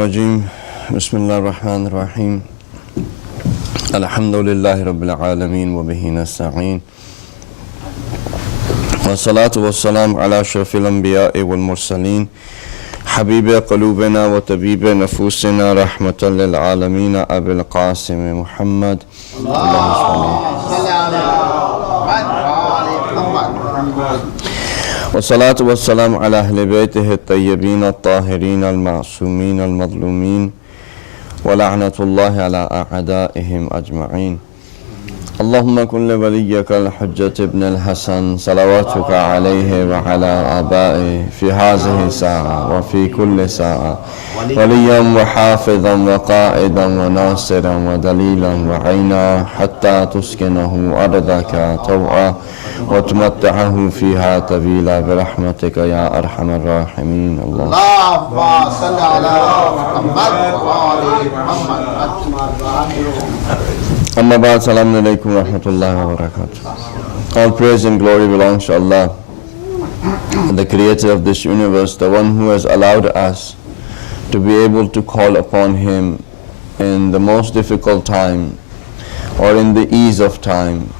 الرجيم بسم الله الرحمن الرحيم الحمد لله رب العالمين وبه نستعين والصلاة والسلام على أشرف الأنبياء والمرسلين حبيب قلوبنا وطبيب نفوسنا رحمة للعالمين أبي القاسم محمد اللهم صل على والصلاة والسلام على أهل بيته الطيبين الطاهرين المعصومين المظلومين ولعنة الله على أعدائهم أجمعين اللهم كن لوليك الحجة ابن الحسن صلواتك عليه وعلى آبائه في هذه الساعة وفي كل ساعة وليا وحافظا وقائدا وناصرا ودليلا وعينا حتى تسكنه أرضك طوعا وتمتعه فيها طويلا برحمتك يا أرحم الراحمين اللهم صل على محمد وآل محمد. Amma ba'd, Assalamu alaikum wa rahmatullahi wa barakatuh. All praise and glory belongs to Allah, the creator of this universe, the one who has allowed us to be able to call upon Him in the most difficult time, or in the ease of time,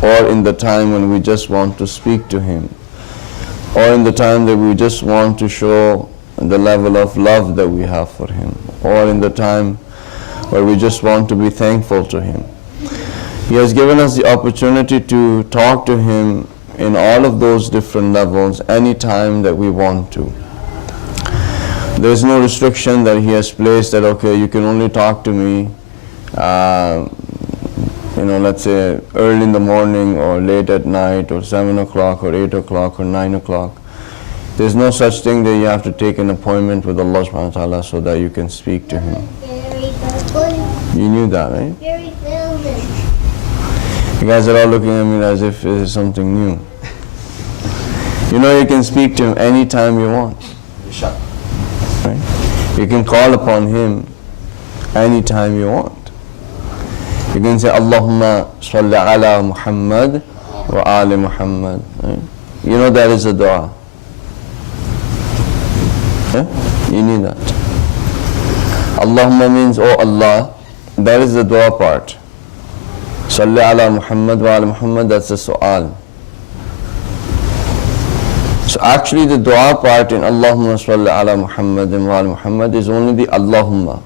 or in the time when we just want to speak to Him, or in the time that we just want to show the level of love that we have for Him, or in the time where we just want to be thankful to Him. He has given us the opportunity to talk to Him in all of those different levels any time that we want to. There is no restriction that He has placed that, okay, you can only talk to me let's say early in the morning or late at night or 7 o'clock or 8 o'clock or 9 o'clock. There's no such thing that you have to take an appointment with Allah subhanahu wa ta'ala so that you can speak to Him. You knew that, right? You guys are all looking at me as if it is something new. You know you can speak to Him anytime you want. Right? You can call upon Him anytime you want. You can say Allahumma salli ala Muhammad wa ali Muhammad. Right? You know that is a dua. Yeah? You need that. Allahumma means, oh Allah. That is the dua part. Salli ala Muhammad wa ali Muhammad, that's the su'al. So actually the dua part in Allahumma salli ala Muhammad wa ali Muhammad is only the Allahumma.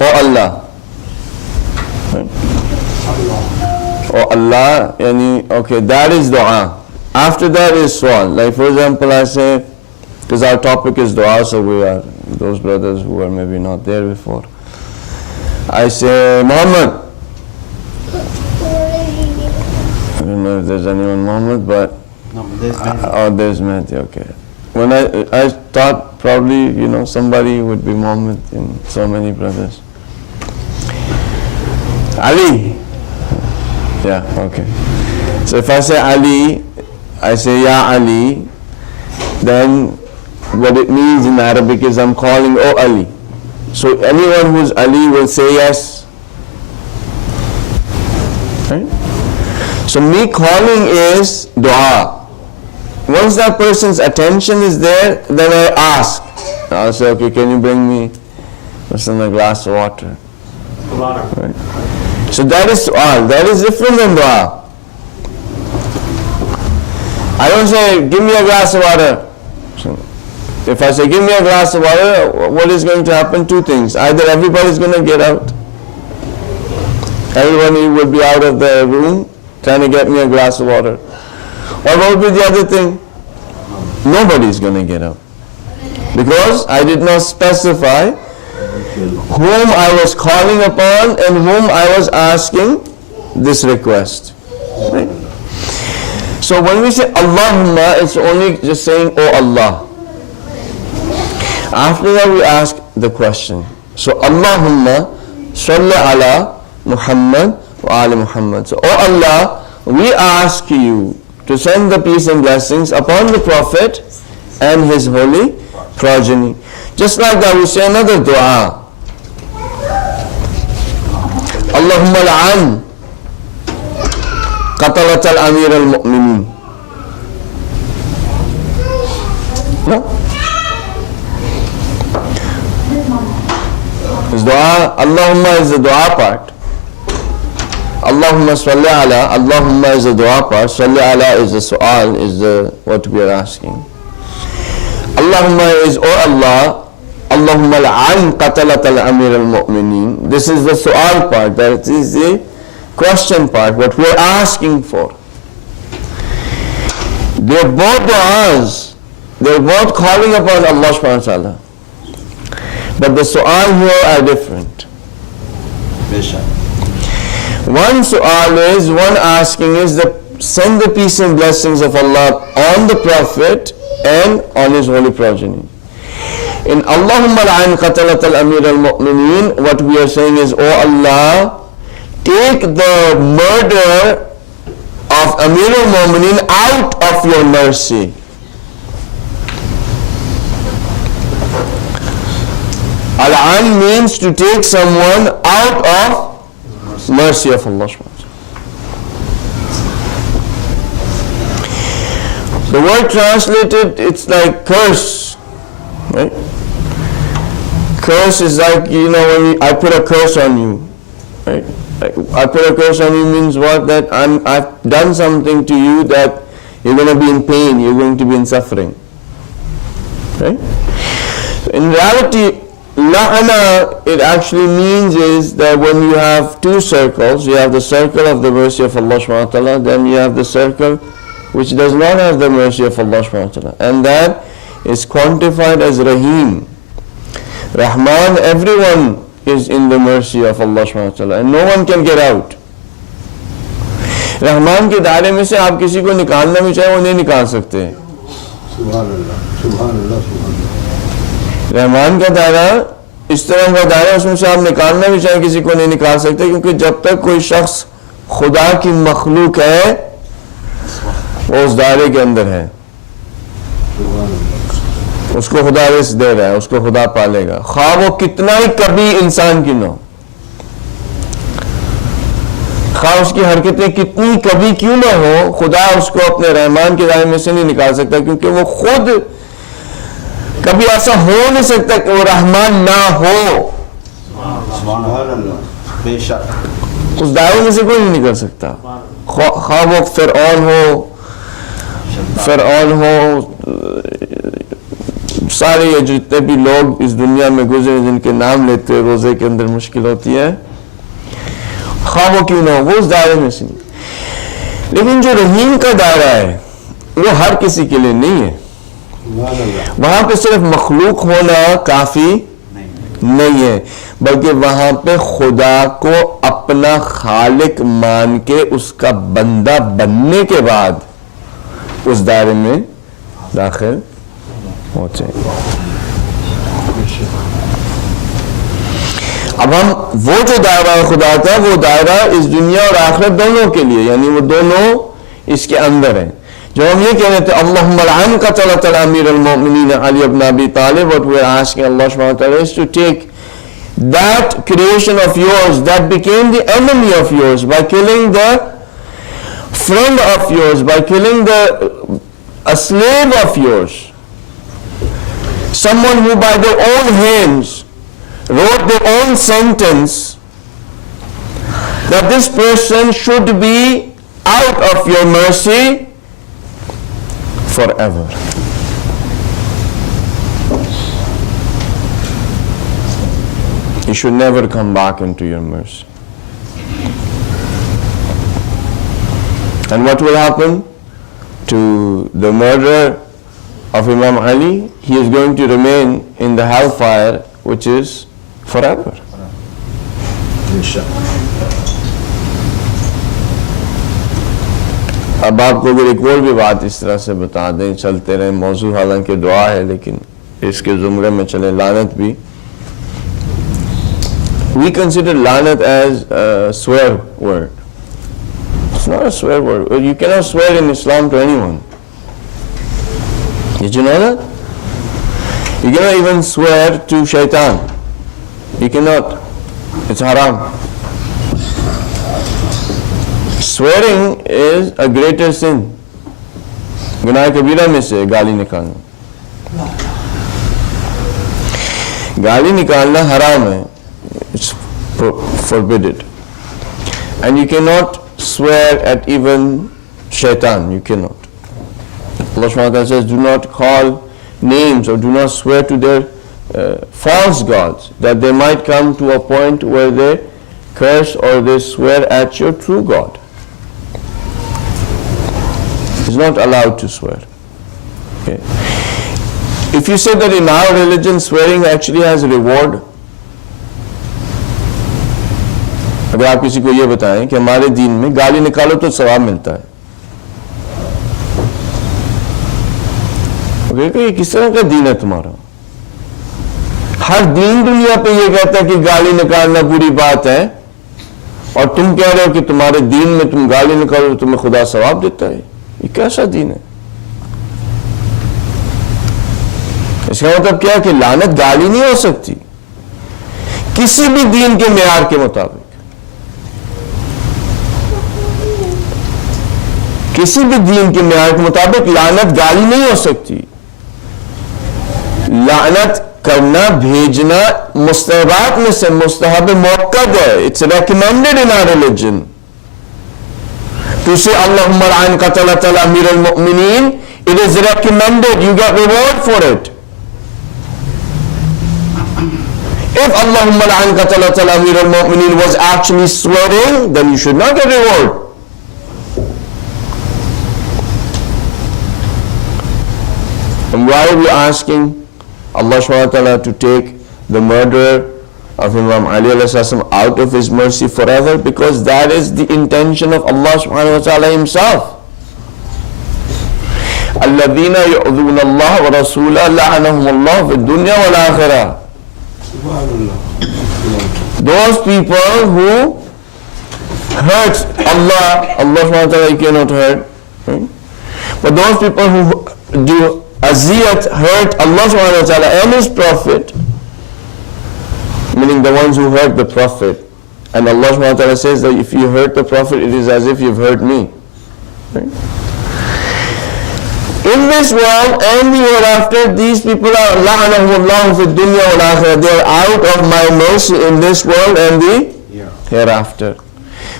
Oh Allah. Right? Oh Allah, okay, that is dua. After that is su'al. Like for example, I say, because our topic is dua, so we are those brothers who are maybe not there before. I say, Muhammad. I don't know if there's anyone Muhammad, but there's Mehdi, okay. When I thought probably, somebody would be Muhammad in so many brothers. Ali. Yeah, okay. So if I say Ali, I say Ya Ali, then what it means in Arabic is I'm calling, oh Ali. So anyone who's Ali will say yes. Right? So me calling is dua. Once that person's attention is there, then I ask. I'll say, okay, can you bring me a glass of water? Right? So that is su'al. That is different than dua. I don't say, give me a glass of water. So if I say, give me a glass of water, what is going to happen? Two things. Either everybody is going to get out. Everybody will be out of the room trying to get me a glass of water. Or what will be the other thing? Nobody is going to get out. Because I did not specify whom I was calling upon and whom I was asking this request. Right? So when we say Allahumma, it's only just saying, oh Allah. After that we ask the question. So Allahumma salli ala Muhammad wa ali Muhammad. So, oh Allah, we ask you to send the peace and blessings upon the Prophet and his holy progeny. Just like that we say another dua. Allahumma la'an qatalat al-amir al-mu'minin. No? Is dua, Allahumma is the dua part. Allahumma salli ala, Allahumma is the dua part, salli ala is the su'al, is the what we are asking. Allahumma is, oh Allah, Allahumma la'an qatalat al-amir al-mu'mineen. This is the su'al part, that is the question part, what we are asking for. They are both du'as, they are both calling upon Allah subhanahu wa ta'ala. But the su'al here are different. One su'al is, one asking is, send the peace and blessings of Allah on the Prophet and on his holy progeny. In Allahumma la'an qatalat al-amir al-mu'mineen, what we are saying is, oh Allah, take the murder of Amir al-Mu'mineen out of your mercy. Al-an means to take someone out of mercy of Allah. The word translated, it's like curse, right? Curse is like, when I put a curse on you, right? Like, I put a curse on you means what? That I've done something to you that you're going to be in pain, you're going to be in suffering, right? In reality, la'ana, it actually means is that when you have two circles, you have the circle of the mercy of Allah subhanahu wa ta'ala, then you have the circle which does not have the mercy of Allah subhanahu wa ta'ala, and that is quantified as Rahim. Rahman, everyone is in the mercy of Allah subhanahu wa ta'ala, and no one can get out. Rahman के दायरे में से आप किसी को निकालना भी चाहे वो नहीं निकाल सकते। रहमान का दायरा इस तरह का दायरा, उसमें से आप निकालना भी चाहे किसी को नहीं निकाल सकते, क्योंकि जब तक कोई शख्स खुदा की मखलूक है वो उस दायरे के अंदर है, उसको खुदा रिस्क दे रहा है, उसको खुदा पालेगा, खा वो कितना ही कभी इंसान की न हो, खा उसकी हरकतें कितनी कभी क्यों ना हो, खुदा उसको अपने रहमान के दायरे में से नहीं निकाल सकता, क्योंकि वो खुद कभी ऐसा हो नहीं सकता कि वो रहमान ना हो। उस दायरे में से कोई नहीं निकल सकता, खा वो फिरऔन हो, सारे ये जितने भी लोग इस दुनिया में गुजरे जिनके नाम लेते हुए रोजे के अंदर मुश्किल होती है, खा वो क्यों ना हो, वो उस दायरे में से नहीं। लेकिन जो रहीम का दायरा है वो हर किसी के लिए नहीं है, वहां पे सिर्फ मखलूक होना काफी नहीं है, बल्कि वहां पे खुदा को अपना खालिक मान के उसका बंदा बनने के बाद उस दायरे में दाखिल होते। अब हम वो जो दायरा खुदा का, वो दायरा इस दुनिया और आखिरत दोनों के लिए, यानी वो दोनों इसके अंदर हैं। जो हम ये कह रहे थे अल्लाहुम्मा लअन क़तलत अमीर अल-मुमिनीन अली इब्न अबी तालिब, what we are asking Allah subhanahu wa ta'ala is to take that creation of yours that became the enemy of yours by killing the friend of yours, by killing a slave of yours, someone who by their own hands wrote their own sentence that this person should be out of your mercy forever. He should never come back into your mercy. And what will happen to the murderer of Imam Ali? He is going to remain in the hellfire, which is forever. अब आपको अगर एक और भी बात इस तरह से बता दें, चलते रहे मौजू, हालांकि दुआ है लेकिन इसके जुमरे में चले, लानत भी। We consider lanat as a swear word. It's not a swear word. You cannot swear in Islam to anyone. Did you know that? You cannot even swear to shaitan. You cannot. It's haram. Swearing is a greater sin. गुनाह कबीरा में से गाली निकालना। गाली निकालना हराम है, it's forbidden. And you cannot swear at even shaitan, you cannot. Allah subhanahu wa ta'ala says, do not call names or do not swear to their false gods, that they might come to a point where they curse or they swear at your true God. It's not allowed to swear. Okay. If you say that in our religion swearing actually has a reward, अगर आप किसी को ये बताएं कि हमारे दीन में गाली निकालो तो सवाब मिलता है, तो ये किस तरह का दीन है तुम्हारा? हर दीन दुनिया पे ये कहता है कि गाली निकालना बुरी बात है, और तुम कह रहे हो कि तुम्हारे दीन में तुम गाली निकालो तो तुम्हें खुदा सवाब देता है। ये कैसा दीन है? इसका मतलब क्या है कि लानत गाली नहीं हो सकती किसी भी दीन के मेयार के मुताबिक। किसी भी दीन के मेयार के मुताबिक लानत गाली नहीं हो सकती। लानत करना, भेजना मुस्तहबात में से मुस्तहब मुअक्कद है। It's recommended in our religion to say अल्लाहुम्मा लअन क़तलतल अमीरुल मुमिनीन। It is recommended, you get reward for it. If Allahumma la'an qatalatal Amir al-Mu'minin was actually swearing, then you should not get reward. And why are we asking Allah subhanahu wa ta'ala to take the murderer of Imam Ali alayhi salam out of his mercy forever? Because that is the intention of Allah subhanahu wa ta'ala himself. Alladhina yu'dhuna Allah wa rasulahu la'anahum Allah fi dunya wal akhirah. Those people who hurt Allah subhanahu wa ta'ala you cannot hurt, right? But those people who do aziyat, hurt Allah subhanahu wa ta'ala and His Prophet, meaning the ones who hurt the Prophet, and Allah subhanahu wa ta'ala says that if you hurt the Prophet it is as if you've hurt me, right? In this world and the hereafter, these people are la'anahumullahu fi dunya wal akhirah. They are out of my mercy in this world and the hereafter.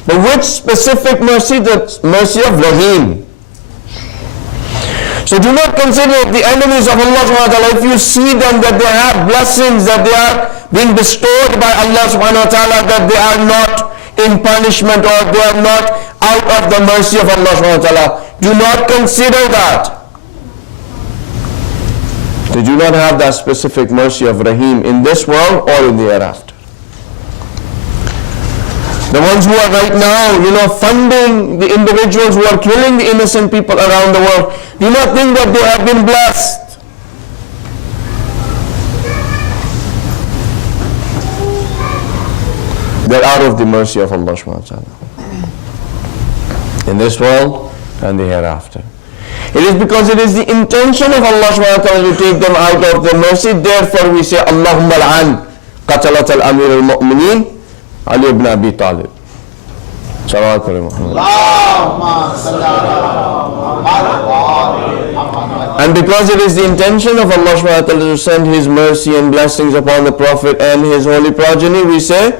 But which specific mercy? The mercy of Rahim. So do not consider the enemies of Allah subhanahu wa ta'ala, if you see them that they have blessings, that they are being bestowed by Allah subhanahu wa ta'ala, that they are not in punishment or they are not out of the mercy of Allah subhanahu wa ta'ala. Do not consider that. They do not have that specific mercy of Rahim in this world or in the hereafter. The ones who are right now, funding the individuals who are killing the innocent people around the world, do not think that they have been blessed. They're out of the mercy of Allah subhanahu wa ta'ala in this world and the hereafter. It is because it is the intention of Allah subhanahu wa ta'ala to take them out of the mercy. Therefore we say, Allahumma la'an qatalatal Amir al-Mu'minin Ali ibn Abi Talib. Salawat kare Muhammad. And because it is the intention of Allah subhanahu wa ta'ala to send His mercy and blessings upon the Prophet and his holy progeny, we say,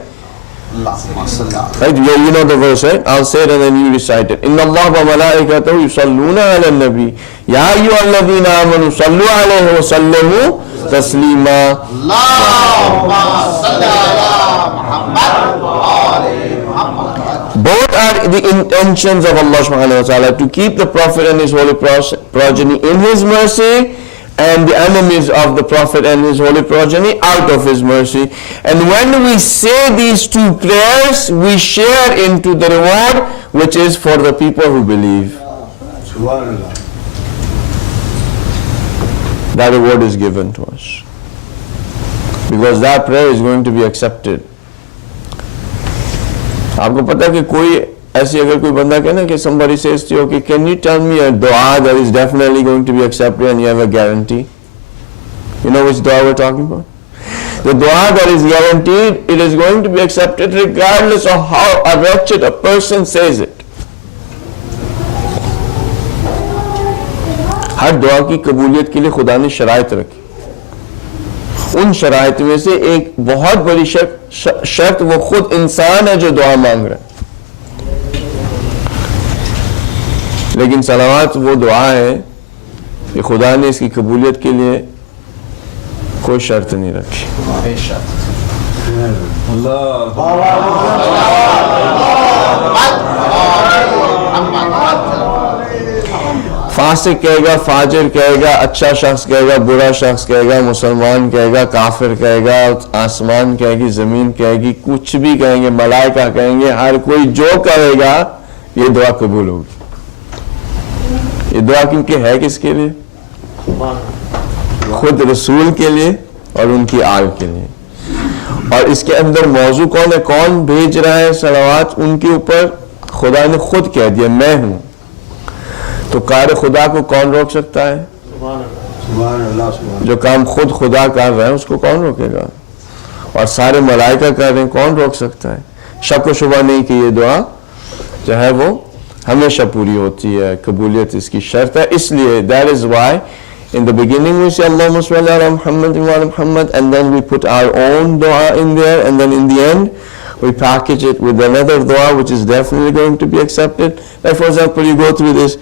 right? Yeah, you know the verse, right? I'll say it and then you recite it. Inna Allah wa malaikatahu yusalluna ala nabi ya ayyuhalladhina amanu sallu alayhi wa sallimu taslima. Allahumma salli ala Muhammad wa ali Muhammad. Both are the intentions of Allah subhanahu wa ta'ala, to keep the Prophet and his holy progeny in His mercy, and the enemies of the Prophet and his holy progeny out of His mercy. And when we say these two prayers, we share into the reward which is for the people who believe. That reward is given to us, because that prayer is going to be accepted. आपको पता है कि कोई ऐसी अगर कोई बंदा कहे ना कि somebody says to you, okay, can you tell me a dua that is definitely going to be accepted and you have a guarantee? You know which dua we're talking about? The dua that is guaranteed, it is going to be accepted regardless of how wretched a person says it. हर दुआ की कबूलियत के लिए खुदा ने शराइत रखी. उन शराइत में से एक बहुत बड़ी शर्त वो खुद इंसान है जो दुआ मांग रहा है। लेकिन सलावात वो दुआ है कि खुदा ने इसकी कबूलियत के लिए कोई शर्त नहीं रखी। फासिक कहेगा, फाजिर कहेगा, अच्छा शख्स कहेगा, बुरा शख्स कहेगा, मुसलमान कहेगा, काफिर कहेगा, आसमान कहेगी, जमीन कहेगी, कुछ भी कहेंगे, मलाइका कहेंगे, हर कोई जो कहेगा ये दुआ कबूल होगी। ये दुआ क्योंकि है किसके लिए? खुद रसूल के लिए और उनकी आल के लिए। और इसके अंदर मौजू कौन है, कौन भेज रहा है सलावात उनके ऊपर? खुदा ने खुद कह दिया मैं हूं। तो कार खुदा को कौन रोक सकता है? जो काम खुद खुदा कर रहा है उसको कौन रोकेगा? और सारे मलाइका कर रहे हैं, कौन रोक सकता है? शक व शुबा नहीं कि ये दुआ जो है वो हमेशा पूरी होती है, कबूलियत इसकी शर्त है। इसलिए that is why in the beginning we say Allahumma salli ala Muhammad wa ala Muhammad, and then we put our own dua in there, and then in the end we package it with another dua which is definitely going to be accepted. Like for example, you go through this,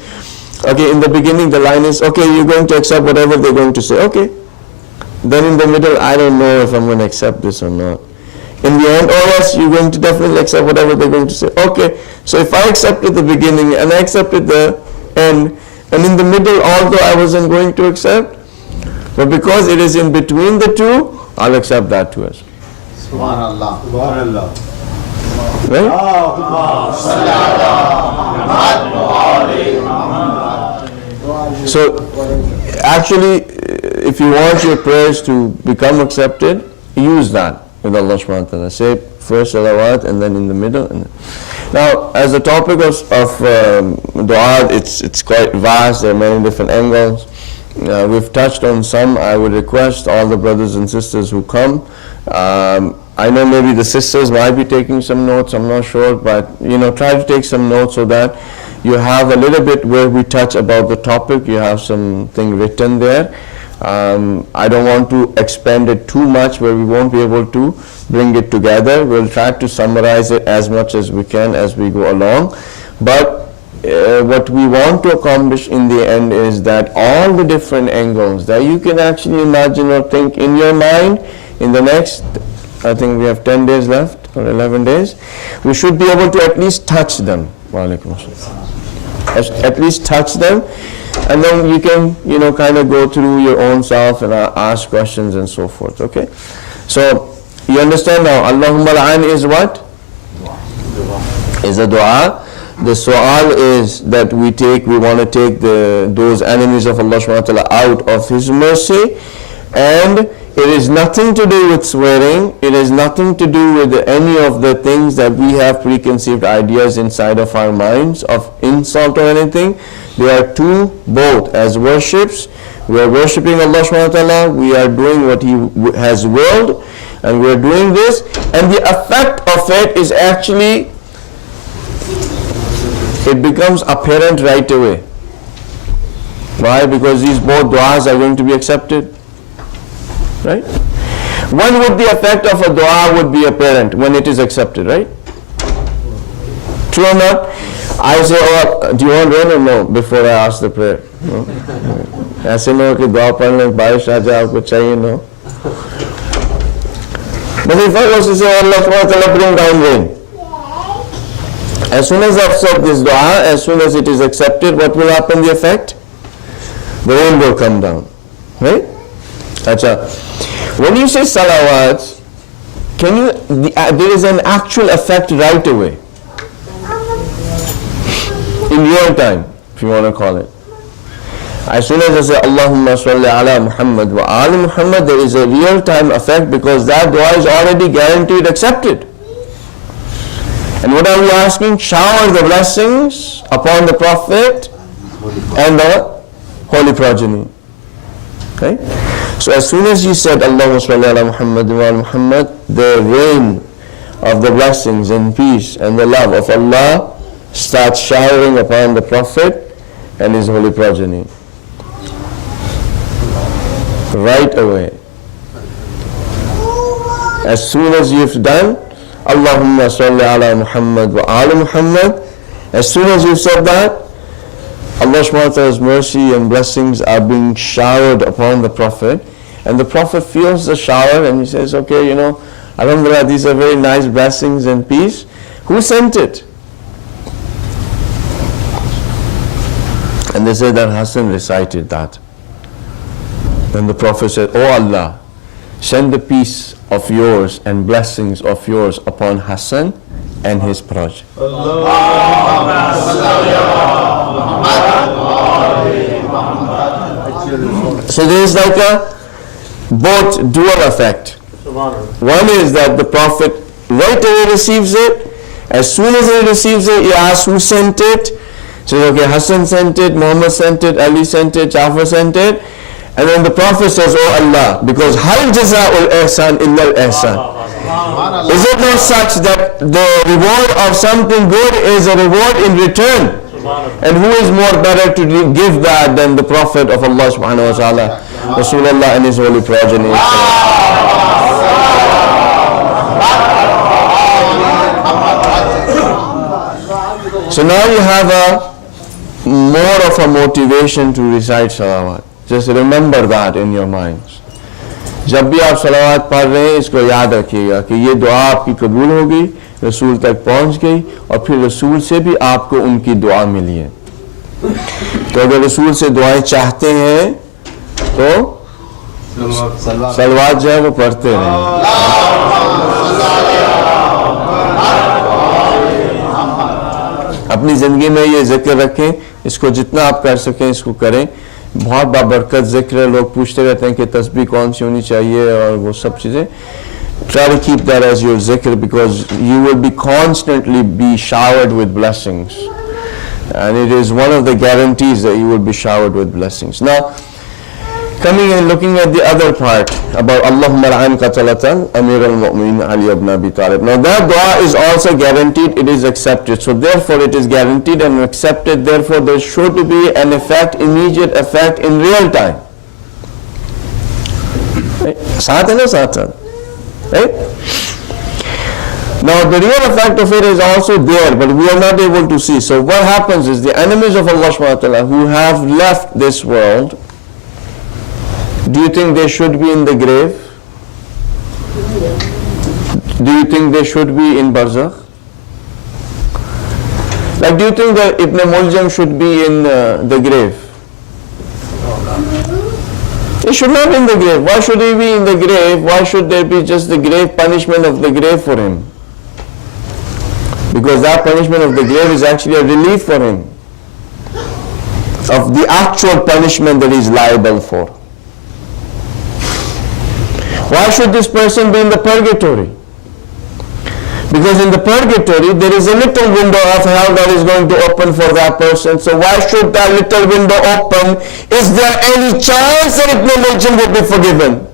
okay, in the beginning the line is, okay, you're going to accept whatever they're going to say, okay. Then in the middle, I don't know if I'm going to accept this or not. In the end, oh yes, you're going to definitely accept whatever they're going to say, okay. So if I accepted the beginning and I accepted the end, and in the middle, although I wasn't going to accept, but because it is in between the two, I'll accept that too as well. Subhanallah. Subhanallah. Right? So, actually, if you want your prayers to become accepted, use that with Allah subhanahu wa ta'ala. Say first salawat and then in the middle. Now, as a topic of dua, it's quite vast. There are many different angles. We've touched on some. I would request all the brothers and sisters who come. I know maybe the sisters might be taking some notes. I'm not sure, but try to take some notes so that you have a little bit where we touch about the topic. You have something written there. I don't want to expand it too much where we won't be able to bring it together. We'll try to summarize it as much as we can as we go along. But what we want to accomplish in the end is that all the different angles that you can actually imagine or think in your mind in the next, I think we have 10 days left or 11 days, we should be able to at least touch them. At least touch them. And then you can, kind of go through your own self and ask questions and so forth, okay? So, you understand now, Allahumma al-an is what? Is a dua. The su'al is that we want to take those enemies of Allah subhanahu wa ta'ala out of His mercy, and it is nothing to do with swearing, it is nothing to do with any of the things that we have preconceived ideas inside of our minds of insult or anything. They are two, both as worships. We are worshipping Allah subhanahu wa ta'ala, we are doing what He has willed, and we are doing this, and the effect of it is actually, it becomes apparent right away. Why? Because these both du'as are going to be accepted. Right? When would the effect of a dua would be apparent? When it is accepted, right? True or not? I say, oh, do you want rain or no? Before I ask the prayer. No? ऐसे न हो कि दुआ पढ़ने बारिश आ जाए आपको चाहिए no. But if I was to say, Allah subhanahu wa ta'ala bring down rain. As soon as I've said this dua, as soon as it is accepted, what will happen, the effect? The rain will come down. Right? Achha. When you say salawat, there is an actual effect right away. In real time, if you want to call it. As soon as I say Allahumma salli ala Muhammad wa ali Muhammad, there is a real time effect because that dua is already guaranteed accepted. And what are we asking? Shower the blessings upon the Prophet and the holy progeny. Okay? So as soon as you said Allahumma salli ala Muhammad wa ala Muhammad, the rain of the blessings and peace and the love of Allah starts showering upon the Prophet and his holy progeny. Right away. As soon as you've done Allahumma salli ala Muhammad wa ala Muhammad, as soon as you've said that, Allah subhanahu wa ta'ala's mercy and blessings are being showered upon the Prophet, and the Prophet feels the shower and he says, okay, alhamdulillah, these are very nice blessings and peace. Who sent it? And they said that Hassan recited that. Then the Prophet said, oh Allah, send the peace of yours and blessings of yours upon Hassan and his progeny. So there is like a both dual effect. One is that the Prophet right away receives it. As soon as he receives it, he asks who sent it. So okay, Hassan sent it, Muhammad sent it, Ali sent it, Jafar sent it. And then the Prophet says, oh Allah, because hal jaza'ul ihsan illa al-ihsan. Is it not such that the reward of something good is a reward in return? And who is more better to give that than the Prophet of Allah subhanahu wa ta'ala, Rasulullah and his holy progeny? So now you have more of a motivation to recite salawat. Just remember that in your minds. जब भी आप सलावत पढ़ रहे हैं इसको याद रखिएगा कि ये दुआ आपकी कबूल हो गई, रसूल तक पहुंच गई और फिर रसूल से भी आपको उनकी दुआ मिली है. तो अगर रसूल से दुआएं चाहते हैं तो सलवात जो है वो पढ़ते रहें. अपनी ज़िंदगी में ये जिक्र रखें, इसको जितना आप कर सकें इसको करें. बहुत बाबरकत जिक्र है. लोग पूछते रहते हैं कि तस्बीह कौन सी होनी चाहिए और वो सब चीज़ें. Try to keep that as your zikr, because you will be constantly be showered with blessings, and it is one of the guarantees that you will be showered with blessings. Now, coming and looking at the other part about Allahumma la'an qatalatan Amir al-Mu'minin Ali ibn Abi Talib. Now that dua is also guaranteed, it is accepted. So therefore it is guaranteed and accepted. Therefore there should be an effect, immediate effect in real time. Saat hai na saat? Right? Now the real effect of it is also there, but we are not able to see. So what happens is the enemies of Allah subhanahu wa ta'ala who have left this world, do you think they should be in the grave? Do you think they should be in Barzakh? Like, do you think that Ibn Muljam should be in the grave? He should not be in the grave. Why should he be in the grave? Why should there be just the grave punishment of the grave for him? Because that punishment of the grave is actually a relief for him of the actual punishment that he is liable for. Why should this person be in the purgatory? Because in the purgatory there is a little window of hell that is going to open for that person. So why should that little window open? Is there any chance that Ibn Muljam would be forgiven?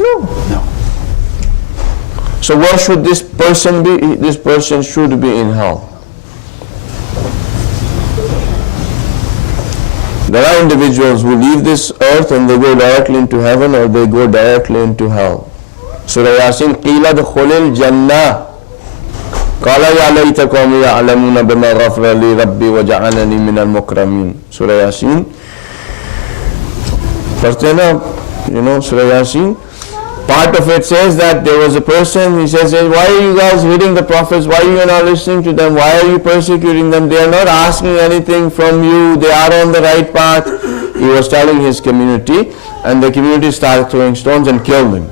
No. So where should this person be? This person should be in hell. There are individuals who leave this earth and they go directly into heaven, or they go directly into hell. Surah Yasin, قِيلَ دْخُلِ الْجَنَّةِ قَالَ يَا لَيْتَ قَوْمِي يَعْلَمُونَ بِمَا غَفَرَ لِي رَبِّي وَجَعَلَنِي مِنَ الْمُكْرَمِينَ. Surah Yasin. पढ़ते ना, Surah Yasin. Part of it says that there was a person, he says, why are you guys reading the prophets? Why are you not listening to them? Why are you persecuting them? They are not asking anything from you. They are on the right path. He was telling his community, and the community started throwing stones and killed him.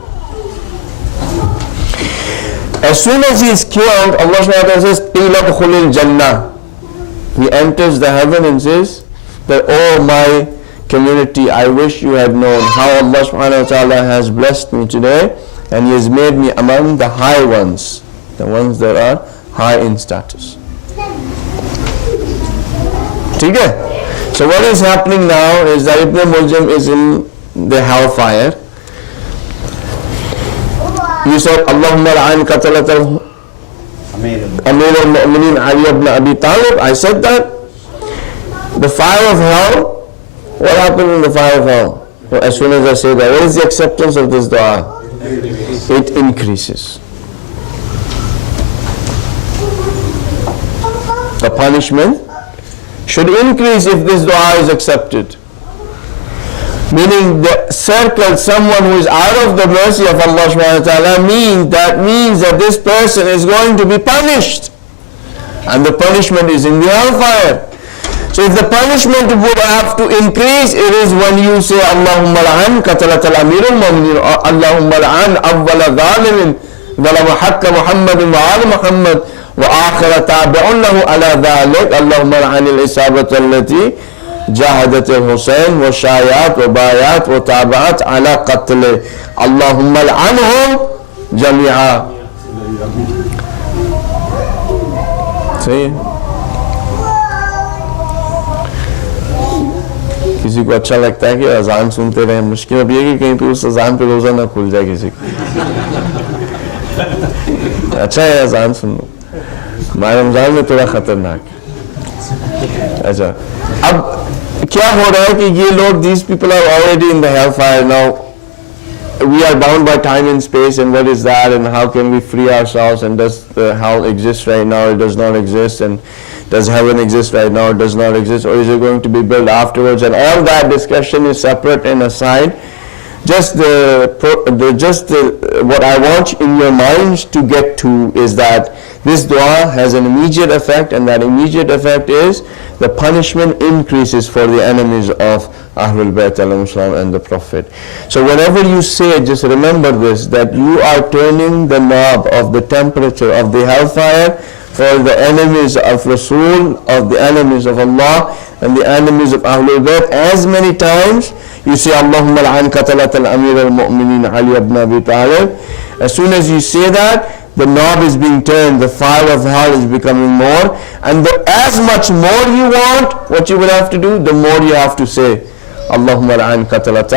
As soon as he is killed, Allah subhanahu wa ta'ala says, قِيلَ دْخُلِ الْجَنَّةِ. He enters the heaven and says that, oh my community, I wish you had known how Allah subhanahu wa ta'ala has blessed me today, and He has made me among the high ones, the ones that are high in status. Okay? So what is happening now is that Ibn Muljam is in the hellfire. You said, Allahumma la'an qatalat Amir al-Mu'minin Ali ibn Abi Talib. I said that. The fire of hell, what happened in the fire of hell? Well, as soon as I say that, what is the acceptance of this dua? It increases. The punishment should increase if this dua is accepted. Meaning the circle, someone who is out of the mercy of Allah subhanahu wa ta'ala, means that this person is going to be punished. And the punishment is in the hellfire. So if the punishment would have to increase, it is when you say Allahumma la'an qatalat al-amir al-mu'minin, Allahumma la'an awwala zalimin zalama haqqa Muhammadin wa ala Muhammad wa akhira tabi'un lahu ala dhalik, Allahumma la'an al-isabata allati jahadat al-Husayn wa shayat wa bayat wa tabi'at ala qatli, Allahumma la'anhum jami'a. सही है. किसी को अच्छा लगता है कि अजान सुनते रहे, मुश्किल अब ये कि कहीं पे उस अजान पे रोजा ना खुल जाए किसी को. अच्छा है अजान सुनो, हमारे रमजान में थोड़ा खतरनाक. अच्छा, अब क्या हो रहा है कि ये लोग, these people are already in the hellfire now. We are bound by time and space, and what is that, and how can we free ourselves, and does the hell exist right now, it does not exist, and does heaven exist right now, it does not exist, or is it going to be built afterwards, and all that discussion is separate and aside. Just what I want in your minds to get to is that this dua has an immediate effect, and that immediate effect is the punishment increases for the enemies of Ahlul Bayt alayhi and the Prophet. So whenever you say it, just remember this, that you are turning the knob of the temperature of the hellfire for the enemies of Rasul, of the enemies of Allah, and the enemies of Ahlul Bayt. As many times you say Allahumma la'an qatalat al-amir al-mu'minin Ali ibn Abi Talib, as soon as you say that, the knob is being turned, the fire of hell is becoming more, and as much more you want, what you will have to do, the more you have to say Allahumma la'an qatalat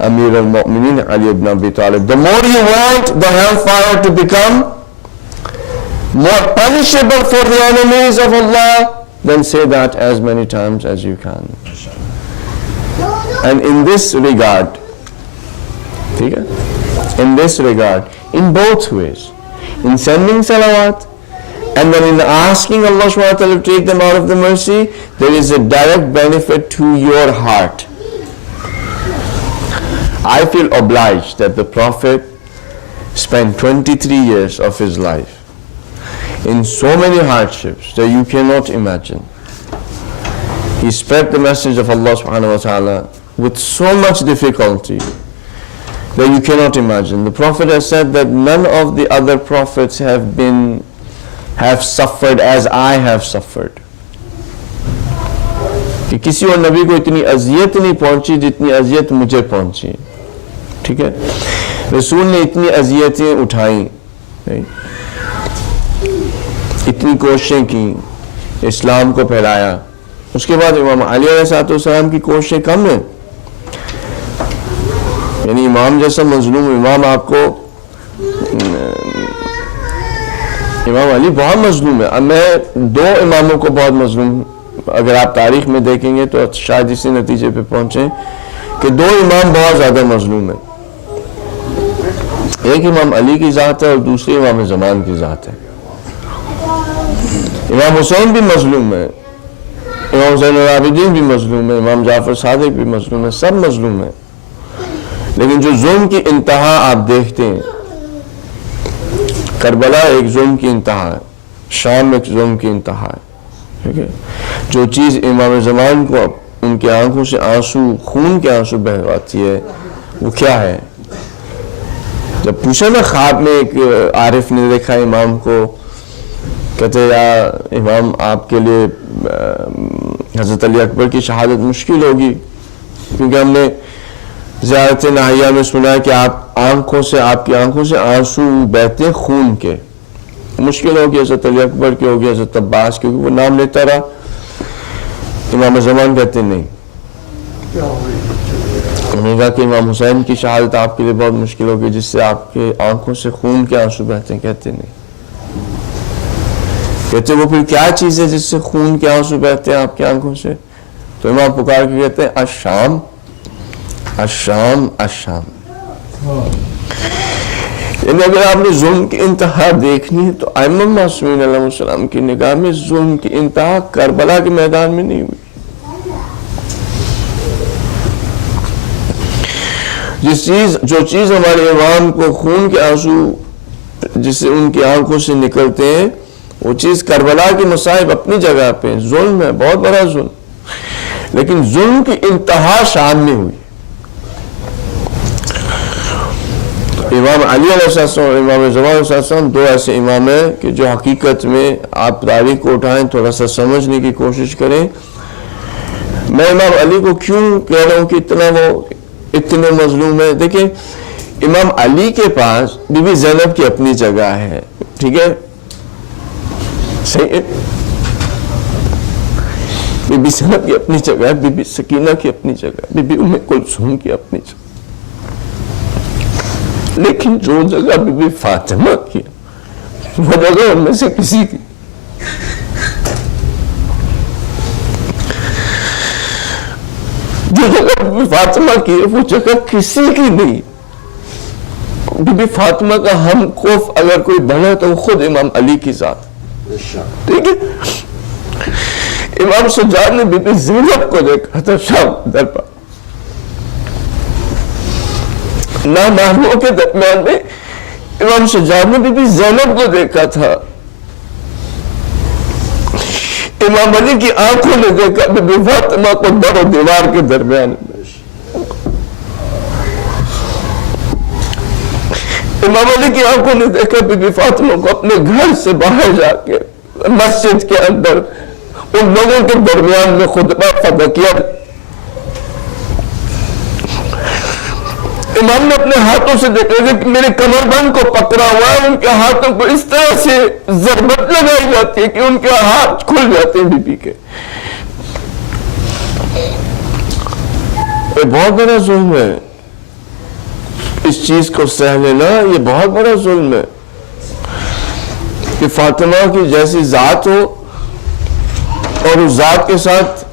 amir al-mu'minin Ali ibn Abi Talib. The more you want the hellfire to become more punishable for the enemies of Allah, then say that as many times as you can. And in this regard, in both ways, in sending salawat and then in asking Allah subhanahu wa ta'ala to take them out of the mercy, there is a direct benefit to your heart. I feel obliged that the Prophet spent 23 years of his life in so many hardships that you cannot imagine. He spread the message of Allah subhanahu wa ta'ala with so much difficulty that you cannot imagine. The Prophet has said that none of the other prophets have suffered as I have suffered. कि किसी और नबी को इतनी अज़ियत नहीं पहुंची जितनी अज़ियत मुझे पहुंची. ठीक है, रसूल ने इतनी अज़ियतें उठाई, इतनी कोशिशें की, इस्लाम को फैलाया. उसके बाद इमाम अली अलैहिस्सलाम की कोशिशें कम हैं. यानी इमाम जैसा मजलूम इमाम आपको, इमाम अली बहुत मजलूम है. अब मैं दो इमामों को बहुत मजलूम, अगर आप तारीख में देखेंगे तो शायद इसी नतीजे पे पहुंचे कि दो इमाम बहुत ज़्यादा मजलूम है. एक इमाम अली की ज़ात है और दूसरी इमाम ज़मान की ज़ात है. इमाम हुसैन भी मजलूम है, इमाम ज़ैनुल भी मजलूम है, इमाम जाफर सादिक भी मजलूम है, सब मजलूम है. लेकिन जो जुल्म की इंतहा आप देखते हैं, करबला एक जुल्म की इंतहा है, शाम एक जुल्म की इंतहा है. ठीक है, जो चीज़ इमाम ज़मान को उनकी आंखों से आंसू, खून के आंसू बहवाती है, वो क्या है? जब पूछा ना ख्वाब में एक आरिफ ने देखा इमाम को, कहते या इमाम आपके लिए हज़रत अली अकबर की शहादत मुश्किल होगी, क्योंकि हमने ज़ियारत नाहिया में सुना है कि आप आंखों से, आपकी आंखों से आंसू बहते खून के. मुश्किल होगी हज़रत अली अकबर की, होगी हज़रत अब्बास, क्योंकि वो नाम लेता रहा. इमाम ज़मान कहते नहीं. उन्होंने कहा कि इमाम हुसैन की शहादत आपके लिए बहुत मुश्किल होगी, जिससे आपके आंखों से खून के आंसू बहते हैं. कहते नहीं. कहते वो फिर क्या चीज़ है जिससे खून के आंसू बहते हैं आपकी आंखों से? तो इमाम पुकार के कहते हैं अशाम. الشام الشام. یعنی اگر آپ نے ظلم کی انتہا دیکھنی ہے تو ائمہ معصومین علیہ السلام کی نگاہ میں ظلم کی انتہا کربلا کے میدان میں نہیں ہوئی. جو چیز ہمارے عوام کو خون کے آنسو جس سے ان کی آنکھوں سے نکلتے ہیں وہ چیز کربلا کے مصائب اپنی جگہ پہ ظلم ہے، بہت بڑا ظلم، لیکن ظلم کی انتہا شام میں ہوئی. امام علی علیہ السلام اور امام زمان علیہ السلام دو ایسے امام ہیں کہ جو حقیقت میں آپ تاریخ کو اٹھائیں تھوڑا سا سمجھنے کی کوشش کریں. میں امام علی کو کیوں کہہ رہا ہوں کہ اتنے مظلوم ہے؟ دیکھیں امام علی کے پاس بی بی زینب کی اپنی جگہ ہے، ٹھیک ہے، صحیح ہے، بی بی زینب کی اپنی جگہ ہے، بی بی سکینہ کی اپنی جگہ ہے، بی بی ام کلثوم کی اپنی جگہ، لیکن جو جگہ بی بی فاطمہ کی وہ جگہ ان میں سے کسی کی جو جگہ بی بی فاطمہ کی ہے وہ جگہ کسی کی نہیں. بی بی فاطمہ کا ہم خوف اگر کوئی بنا تو وہ خود امام علی کی ذات، ٹھیک ہے. امام سجاد نے بی بی زینب کو دیکھا تھا شام در پر، نامحرموں کے درمیان میں امام سجاد نے بی بی زینب کو دیکھا تھا. امام علی کی آنکھوں نے دیکھا بی بی فاطمہ کو در و دیوار کے درمیان میں. امام علی کی آنکھوں نے دیکھا بی بی فاطمہ کو اپنے گھر سے باہر جا کے مسجد کے اندر ان لوگوں کے درمیان میں خطبہ فدا کیا. امام نے اپنے ہاتھوں سے دیکھا کہ میرے کمر بند کو پکڑا ہوا ہے، ان کے ہاتھوں کو اس طرح سے ضربت لگائی جاتی ہے کہ ان کے ہاتھ کھل جاتے ہیں بی بی کے. یہ بہت بڑا ظلم ہے، اس چیز کو سہ لینا یہ بہت بڑا ظلم ہے کہ فاطمہ کی جیسی ذات ہو اور اس ذات کے ساتھ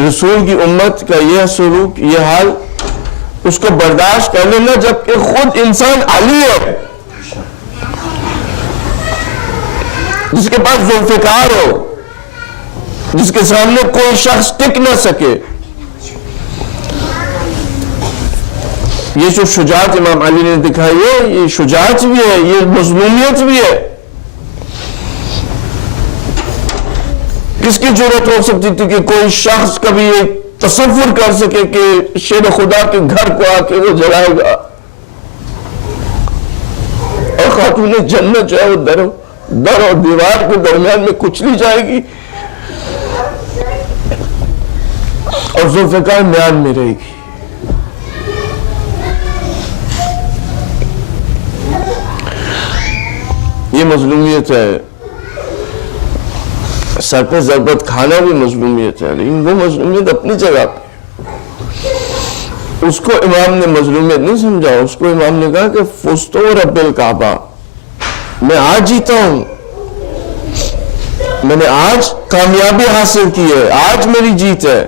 رسول کی امت کا یہ سلوک، یہ حال اس کو برداشت کر لینا جبکہ خود انسان علی ہے جس کے پاس ذوالفقار ہو، جس کے سامنے کوئی شخص ٹک نہ سکے. یہ جو شجاعت امام علی نے دکھائی ہے یہ شجاعت بھی ہے، یہ مظلومیت بھی ہے. کس کی جرات ہو سکتی تھی کہ کوئی شخص کبھی یہ تصور کر سکے کہ شیر خدا کے گھر کو آ کے وہ جلائے گا اور خاتون جنت جو ہے وہ در اور دیوار کے درمیان میں کچلی جائے گی اور ذوالفقار میان میں رہے گی. یہ مظلومیت ہے. سر پہ ضربت کھانا بھی مظلومیت ہے، لیکن وہ مظلومیت اپنی جگہ پہ. اس کو امام نے مظلومیت نہیں سمجھا، اس کو امام نے کہا کہ فزتو رب الکعبہ، میں آج جیتا ہوں، میں نے آج کامیابی حاصل کی ہے، آج میری جیت ہے،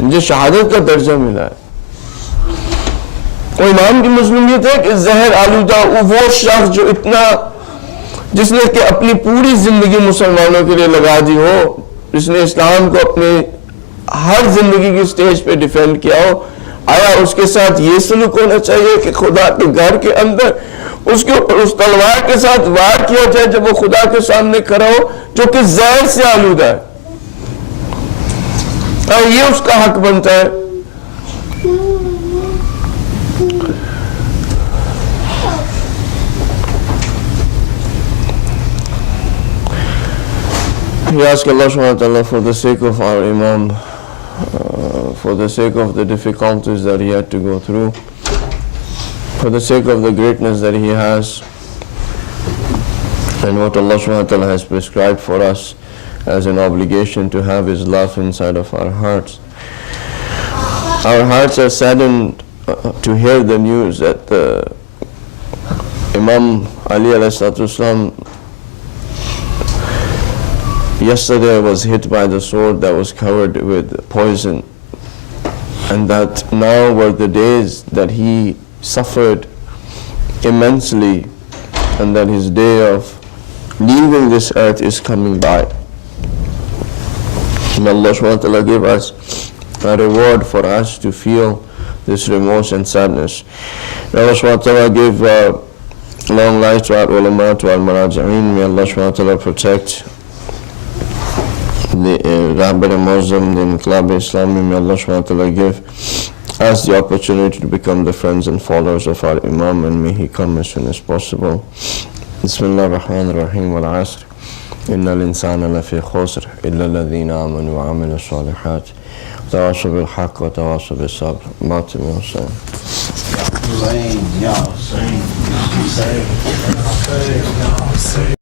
مجھے شہادت کا درجہ ملا ہے. اور امام کی مظلومیت ہے کہ زہر آلودہ وہ شخص جو اتنا جس نے کہ اپنی پوری زندگی مسلمانوں کے لیے لگا دی ہو، جس نے اسلام کو اپنے ہر زندگی کی سٹیج پہ ڈیفینڈ کیا ہو، آیا اس کے ساتھ یہ سلوک ہونا چاہیے کہ خدا کے گھر کے اندر اس کے اوپر اس تلوار کے ساتھ وار کیا جائے جب وہ خدا کے سامنے کھڑا ہو جو کہ زہر سے آلودہ ہے؟ یہ اس کا حق بنتا ہے. We ask Allah subhanahu wa ta'ala for the sake of our Imam, for the sake of the difficulties that he had to go through, for the sake of the greatness that he has, and what Allah subhanahu wa ta'ala has prescribed for us as an obligation to have His love inside of our hearts. Our hearts are saddened to hear the news that Imam Ali alayhi salatu wasalam yesterday was hit by the sword that was covered with poison. and that now were the days that he suffered immensely, and that his day of leaving this earth is coming by. May Allah subhanahu wa ta'ala give us a reward for us to feel this remorse and sadness. May Allah subhanahu wa ta'ala give long life to our ulama, to our maraji'een. May Allah subhanahu wa ta'ala protect the Rabbi Muslim, the Inqilab Islami. May Allah subhanahu wa ta'ala give us the opportunity to become the friends and followers of our Imam, and may he come as soon as possible. Bismillah ar-Rahman ar-Rahim, wal-Asr. Inna al-insana lafi khusr, illa alladhina amanu wa amilu salihat. Tawasaw bil-haqq wa tawasaw bil-sabr. Matimi Hussain. Hussain, Ya Hussain, Ya Hussain.